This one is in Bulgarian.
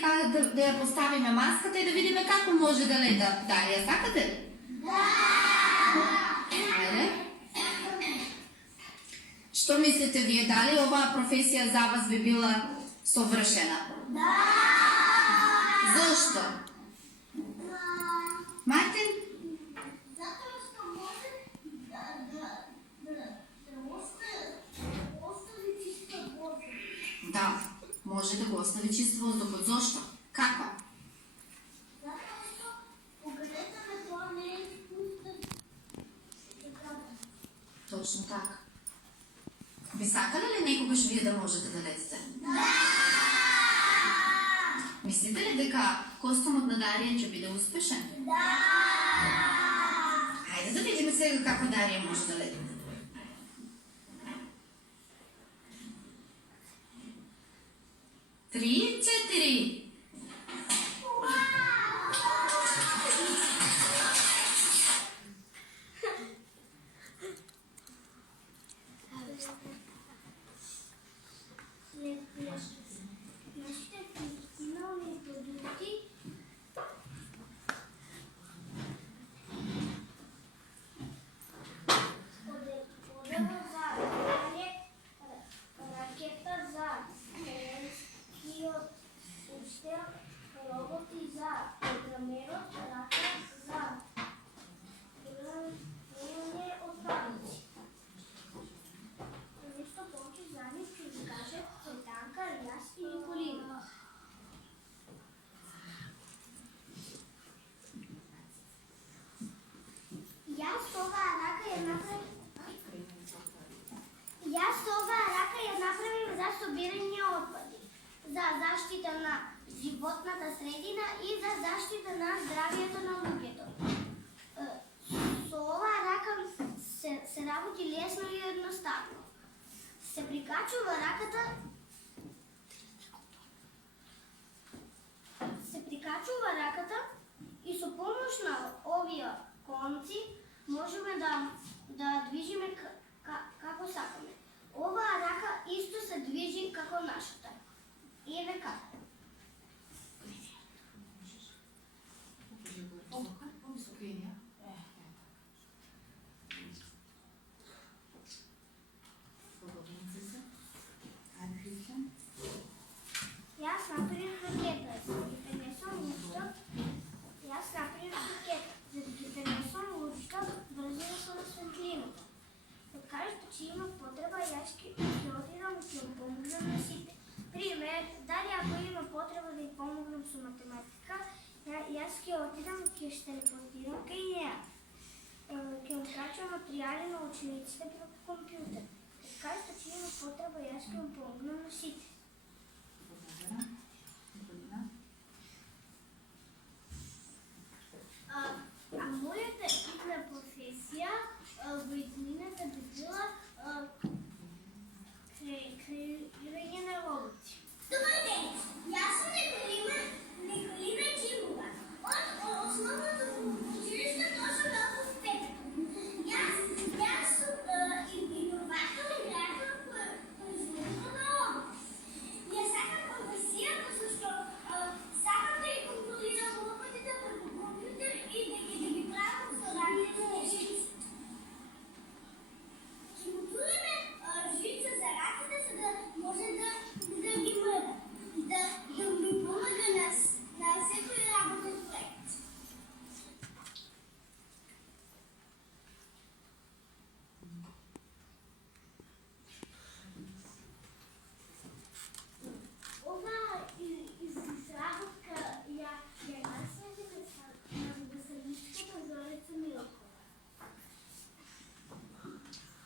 сега да я поставим маската и да видим како може да лета. Дария, сакате ли? Да! Ајде. Што мислите вие, дали оваа професија за вас би била совршена? Да! Зошто? Мартин? Затоа што може да остави чист воздух. Да, може да го остави чист воздухот. Зошто? Како? Затоа што погретаме тоа не е пуста. Точно така. Би сакале ли некогаш вие да можете да летите? Да! Мислите ли дека костумот на Дарија ќе биде успешен? Да! Хајде да видиме сега како Дарија може да лети. Три, четири. Нашите финални продукти одева за ракета за теренскиот учител, роботи за програмерот, рака за пренење отпадници. Нешто повеќе за нив ќе ви каже Цветанка, Јас и Николина. Јас оваа рака ја направив за собирање отпади, за заштита на животната средина и за заштита на здравието на луѓето. Со оваа рака се работи лесно и едноставно. Се прикачува раката и со помош на овие конци можеме да движиме како сакаме. Оваа рака исто се движи како нашата. И еве како. Јас направив ракета, за да ги пренесам брзина со светлината. Кога кажете, че има потреба, јас ќе отидам и ќе помогнам на сите. Пример, дали ако има потреба да им помогнам со математика, јас ќе отидам и ќе се телепортирам кај неа. Ќе откачам материјали на учениците преку компјутер. Кога кажете, че има потреба, јас ќе помогнам на сите.